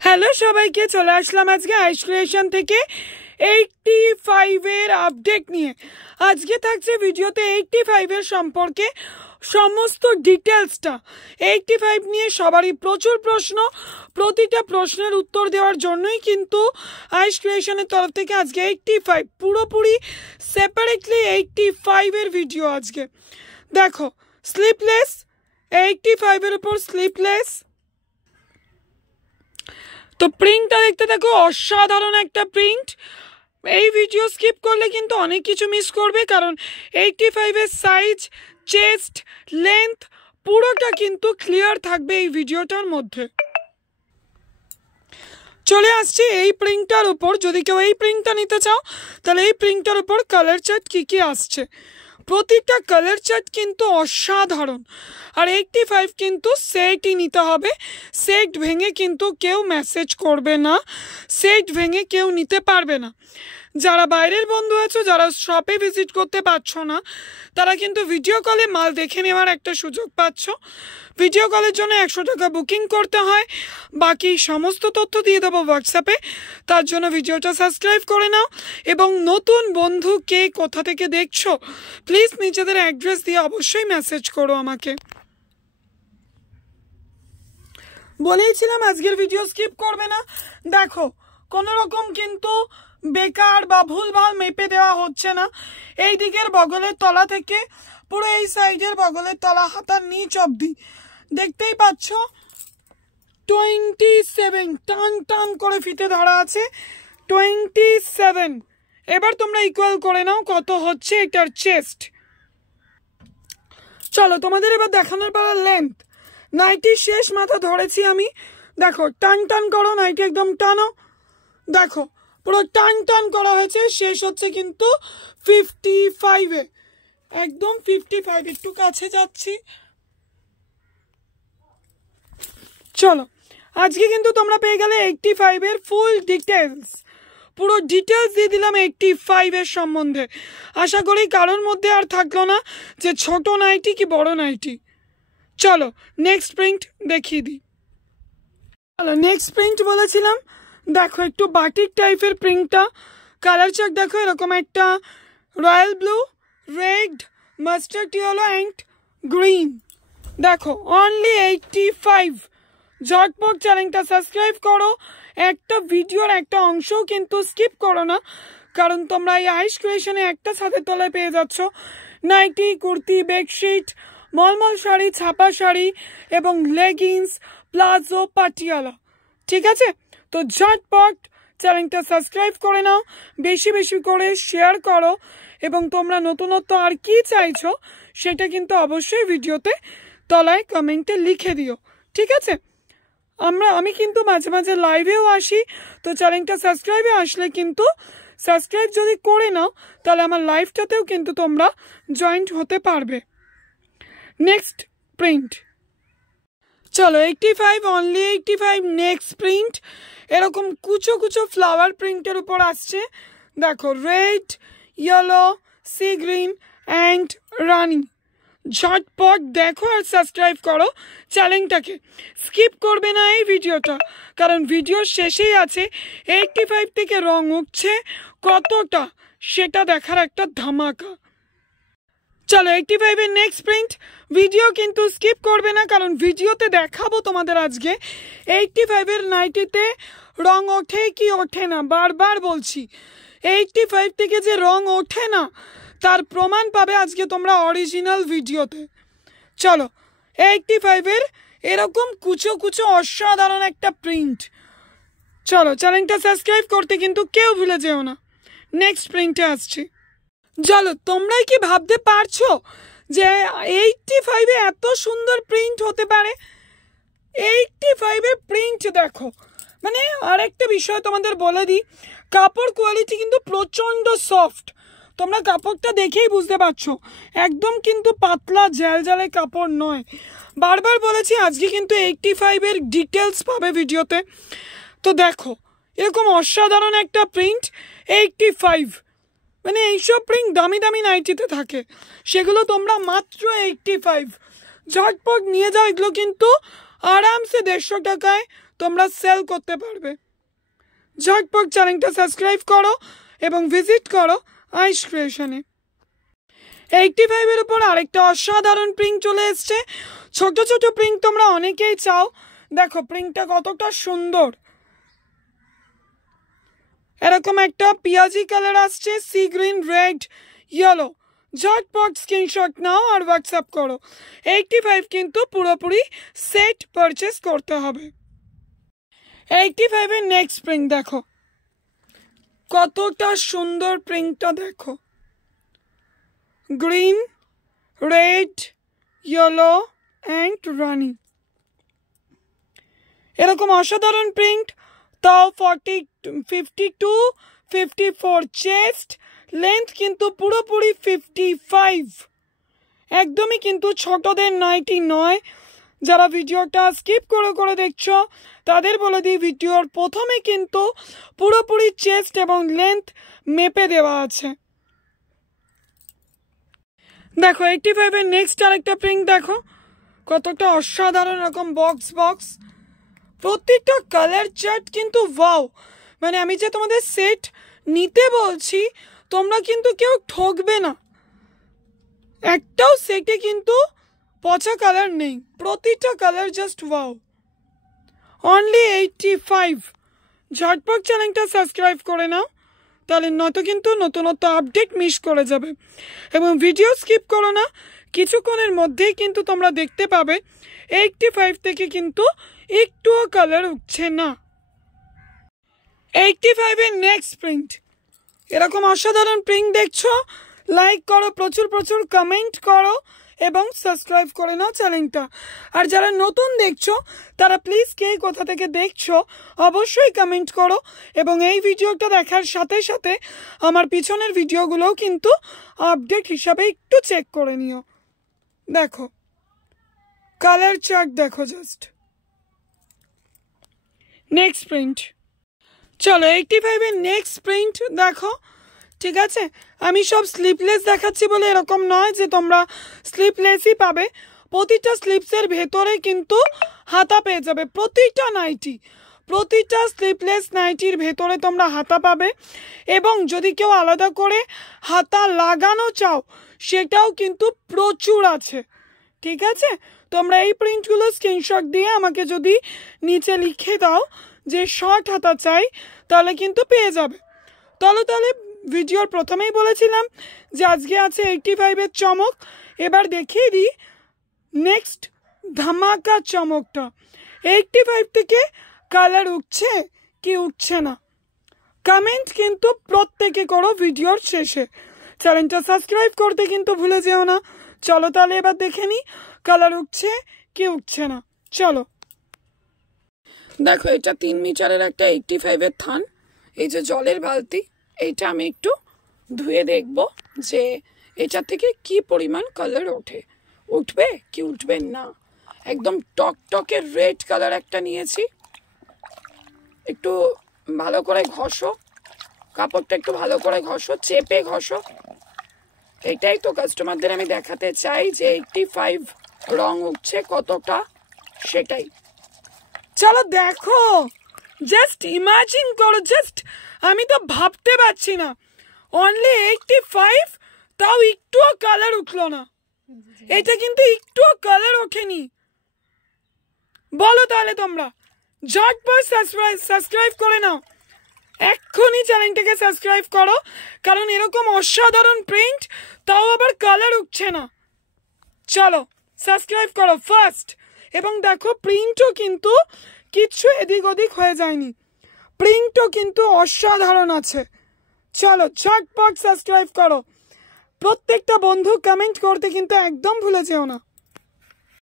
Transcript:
Hello সবাইকে, চলে আসলাম আজকে আইস ক্রিয়েশন থেকে 85 এর আপডেট নিয়ে। আজকে থাকছে ভিডিওতে 85 এর সম্পর্কে সমস্ত ডিটেলসটা। 85 নিয়ে সবারই প্রচুর প্রশ্ন, প্রতিটা প্রশ্নের উত্তর দেওয়ার জন্যই কিন্তু আইস ক্রিয়েশনের তরফ থেকে আজকে 85 পুরোপুরি সেপারেটলি 85 এর ভিডিও। আজকে দেখো স্লিপলেস, 85 এর উপর স্লিপলেস। তো প্রিন্টটা দেখতে দেখো, অসাধারণ একটা প্রিন্ট। এই ভিডিও স্কিপ করলে কিন্তু অনেক কিছু মিস করবে, কারণ 85 এর সাইজ, চেস্ট, লেন্থ পুরোটা কিন্তু ক্লিয়ার থাকবে এই ভিডিওটার মধ্যে। চলে আসছি এই প্রিন্টটার উপর। যদি কেউ এই প্রিন্টটা নিতে চাও তাহলে এই প্রিন্টটার উপর কালার চার্ট কী আসছে, প্রতিটা কালার চার্ট কিন্তু অসাধারণ। আর 85 কিন্তু সেটই নিতে হবে, সেট ভেঙে কিন্তু কেউ মেসেজ করবে না, সেট ভেঙে কেউ নিতে পারবে না। যারা বাইরের বন্ধু আছো, যারা শপে ভিজিট করতে পারছো না, তারা কিন্তু ভিডিও কলে মাল দেখে নেওয়ার একটা সুযোগ পাচ্ছ। ভিডিও কলের জন্য 100 টাকা বুকিং করতে হয়, বাকি সমস্ত তথ্য দিয়ে দেবো হোয়াটসঅ্যাপে। তার জন্য ভিডিওটা সাবস্ক্রাইব করে নাও, এবং নতুন বন্ধু কে কোথা থেকে দেখছো প্লিজ নিজেদের অ্যাড্রেস দিয়ে অবশ্যই মেসেজ করো আমাকে। বলেইছিলাম আজকের ভিডিও স্কিপ করবে না। দেখো কোনো রকম কিন্তু বেকার বা ভুলভাল মেপে দেওয়া হচ্ছে না। এই দিকের বগলের তলা থেকে পুরো এই সাইডের বগলের তলা, হাতার নিচ অবধি দেখতেই পাচ্ছ 27 টান টান করে ফিতে ধরা আছে, 27। এবার তোমরা ইকুয়াল করে নাও কত হচ্ছে এটার চেস্ট। চলো তোমাদের এবার দেখানোর পালা লেন্থ। নাইটি শেষ মাথা ধরেছি আমি, দেখো টান টান করো, নাইটি একদম টানো, দেখো পুরো টান টান করা হয়েছে। শেষ হচ্ছে কিন্তু 55-এ, একদম 55। একটু কাছে যাচ্ছি, চলো। আজকে কিন্তু তোমরা পেয়ে গেলে 85 এর ফুল ডিটেলস, পুরো ডিটেলস দিয়ে দিলাম 85 এর সম্বন্ধে। আশা করি কারোর মধ্যে আর থাকলো না যে ছোট নাইটি কি বড় নাইটি। চলো নেক্সট প্রিন্ট দেখিয়ে দিই। চলো নেক্সট প্রিন্ট বলেছিলাম, দেখো একটু বাটিক টাইপের প্রিন্টটা। কালার চার্ট দেখো এরকম একটা royal blue, red, mustard yellow and green. দেখো অনলি 85। ঝটপট চ্যানেলটা সাবস্ক্রাইব করো, একটা ভিডিওর একটা অংশও কিন্তু স্কিপ করো না, কারণ তোমরা এই আইস ক্রিয়েশনে একটা ছাদের তলায় পেয়ে যাচ্ছ নাইটি, কুর্তি, বেডশিট, মলমল শাড়ি, ছাপা শাড়ি এবং লেগিংস, প্লাজো, পাটিয়ালা। ঠিক আছে, তো ঝটপট চ্যানেলটা সাবস্ক্রাইব করে নাও, বেশি বেশি করে শেয়ার করো, এবং তোমরা নতুনত্ব আর কি চাইছো সেটা কিন্তু অবশ্যই ভিডিওতে তলায় কমেন্টে লিখে দিও। ঠিক আছে, আমি কিন্তু মাঝে মাঝে লাইভেও আসি, তো চ্যানেলটা সাবস্ক্রাইবে আসলে কিন্তু সাবস্ক্রাইব যদি করে নাও তাহলে আমার লাইভটাতেও কিন্তু তোমরা জয়েন্ট হতে পারবে। নেক্সট প্রিন্ট, চলো 85, অনলি 85। নেক্সট প্রিন্ট এরকম কুচো কুচো ফ্লাওয়ার প্রিন্টের উপর আসছে। দেখো red, yellow, sea green and Rani. ঝটপট দেখো আর সাবস্ক্রাইব করো চ্যানেলটাকে, স্কিপ করবে না এই ভিডিওটা, কারণ ভিডিওর শেষেই আছে 85 থেকে রং উঠছে কতটা সেটা দেখার একটা ধামাকা। চলো 85 এর নেক্সট প্রিন্ট। ভিডিও কিন্তু স্কিপ করবে না, কারণ ভিডিওতে দেখাবো তোমাদের আজকে 85 এর নাইটিতে রং ওঠে কি ওঠে না। বারবার বলছি 85 থেকে যে রং ওঠে না তার প্রমাণ পাবে আজকে তোমরা অরিজিনাল ভিডিওতে। চলো 85 এর এরকম কুচো কুচো অসাধারণ একটা প্রিন্ট। চলো চ্যানেলটা সাবস্ক্রাইব করতে কিন্তু কেউ ভুলে যেও না। নেক্সট প্রিন্টে আসছি। চলো তোমরাই কি ভাবতে পারছো যে 85-এ এত সুন্দর প্রিন্ট হতে পারে? 85 এর প্রিন্ট দেখো, মানে আরেকটা বিষয় তোমাদের বলে দিই, কাপড় কোয়ালিটি কিন্তু প্রচণ্ড সফট। তোমরা কাপড়টা দেখেই বুঝতে পারছো, একদম কিন্তু পাতলা জ্যালজ্যালে কাপড় নয়। বারবার বলেছি আজকে কিন্তু 85 এর ডিটেলস পাবে ভিডিওতে। তো দেখো এরকম অসাধারণ একটা প্রিন্ট 85, মানে এইসব প্রিন্ট দামি দামি নাইটিতে থাকে, সেগুলো তোমরা মাত্র 85। ঝটপট নিয়ে যাও, এগুলো কিন্তু আরামসে 150 টাকায় তোমরা সেল করতে পারবে। ঝটপট চ্যানেলটা সাবস্ক্রাইব করো এবং ভিজিট করো আইস ক্রিয়েশনে। 85 এর উপর আরেকটা অসাধারণ প্রিন্ট চলে এসছে। ছোট ছোট প্রিন্ট তোমরা অনেকেই চাও। দেখো প্রিন্টটা কতটা সুন্দর। এরকম একটা পিয়াজি কালার আসছে, সি গ্রিন, রেড, ইয়েলো। ঝটপট স্ক্রিনশট নাও আর হোয়াটসঅ্যাপ করো। 85 কিন্তু পুরোপুরি সেট পারচেস করতে হবে। 85 এর নেক্সট প্রিন্ট দেখো, কতটা সুন্দর প্রিন্টটা দেখো। গ্রিন, রেড, ইয়েলো অ্যান্ড রানি, এরকম অসাধারণ প্রিন্ট। তাও 52-54 চেস্ট, লেন্থ কিন্তু পুরোপুরি 55। একদমই কিন্তু ছোটদের নাইটি নয়। যারা ভিডিওটা স্কিপ করে করে দেখছো তাদের বলে দিই, ভিডিওর প্রথমে কিন্তু পুরোপুরি চেস্ট এবং লেন্থ মেপে দেওয়া আছে। দেখো 85 এর নেক্সট আরেকটা প্রিন্ট দেখো, কতটা অসাধারণ, এরকম বক্স বক্স। প্রত্যেকটা কালার চার্ট কিন্তু ওয়াও। মানে আমি যে তোমাদের সেট নিতে বলছি, তোমরা কিন্তু কেউ ঠকবে না। একটাও সেটে কিন্তু পচা কালার নেই, প্রতিটা কালার জাস্ট ওয়াও। অনলি 85। ঝটপট চ্যানেলটা সাবস্ক্রাইব করে নাও, তাহলে নয়তো কিন্তু নতুনত্ব আপডেট মিস করে যাবে। এবং ভিডিও স্কিপ করো না, কিছুক্ষণের মধ্যেই কিন্তু তোমরা দেখতে পাবে 85 থেকে কিন্তু একটুও কালার উঠছে না। 85 এর নেক্সট প্রিন্ট, এরকম অসাধারণ প্রিন্ট দেখছো, লাইক করো, প্রচুর প্রচুর কমেন্ট করো এবং সাবস্ক্রাইব করে নাও চ্যানেলটা। আর যারা নতুন দেখছো তারা প্লিজ কে কোথা থেকে দেখছো অবশ্যই কমেন্ট করো, এবং এই ভিডিওটা দেখার সাথে সাথে আমার পিছনের ভিডিওগুলোও কিন্তু আপডেট হিসাবে একটু চেক করে নিও। দেখো কালার চার্ট দেখো জাস্ট। নেক্সট প্রিন্ট, চলো 85 এর নেক্সট প্রিন্ট দেখো। ঠিক আছে, আমি সব স্লিপলেস দেখাচ্ছি বলে এরকম নয় যে তোমরা স্লিপলেসই পাবে। প্রতিটা স্লিপসের ভেতরে কিন্তু হাতা পেয়ে যাবে। প্রতিটা স্লিপলেস নাইটির ভেতরে তোমরা হাতা পাবে, এবং যদি কেউ আলাদা করে হাতা লাগানো চাও সেটাও কিন্তু প্রচুর আছে। ঠিক আছে, তোমরা এই প্রিন্টগুলো স্ক্রিনশট দিয়ে আমাকে যদি নিচে লিখে দাও যে শর্ট হাতা চাই, তাহলে কিন্তু পেয়ে যাবে। তাহলে ভিডিওর প্রথমেই বলেছিলাম যে আজকে আছে 85 এর চমক। এবার দেখিয়ে দিই নেক্সট ধামাকা চমকটা। 85 থেকে কালার উঠছে কি উঠছে না কমেন্ট কিন্তু প্রত্যেকে করো ভিডিওর শেষে। চ্যানেলটা সাবস্ক্রাইব করতে কিন্তু ভুলে যেও না। চলো তাহলে এবার দেখে নি কালার উঠছে কি উঠছে না। চলো দেখো, এটা 3 মিটারের একটা 85 এর থান। এই যে জলের বালতি, এইটা আমি একটু ধুয়ে দেখব যে এটা থেকে কি পরিমাণ কালার উঠবে কি উঠবে না। একদম টকটকের রেড কালার একটা নিয়েছি। একটু ভালো করে ঘষো, কাপড়টা একটু ভালো করে ঘষো, চেপে ঘষো। এটাই তো কাস্টমারদের আমি দেখাতে চাই যে 85 রং উঠছে কতটা, সেটাই। চলো দেখো, জাস্ট ইমাজিন করো, জাস্ট আমি তো ভাবতে পারছি না। অনলি 85, তাও একটুও কালার উঠলো না। এটা কিন্তু একটুও কালার ওঠেনি। বলো তাহলে তোমরা ঝটপট সাবস্ক্রাইব করে নাও, এক্ষুনি চ্যানেলটাকে সাবস্ক্রাইব করো, কারণ এরকম অসাধারণ প্রিন্ট তাও আবার কালার উঠছে না। চলো সাবস্ক্রাইব করো ফার্স্ট, এবং দেখো প্রিন্টও কিন্তু কিচ্ছু এদিক ওদিক হয়ে যায়নি, প্রিন্টও কিন্তু অসাধারণ আছে। চলো ঝটপট সাবস্ক্রাইব করো। প্রত্যেকটা বন্ধু কমেন্ট করতে কিন্তু একদম ভুলে যেও না।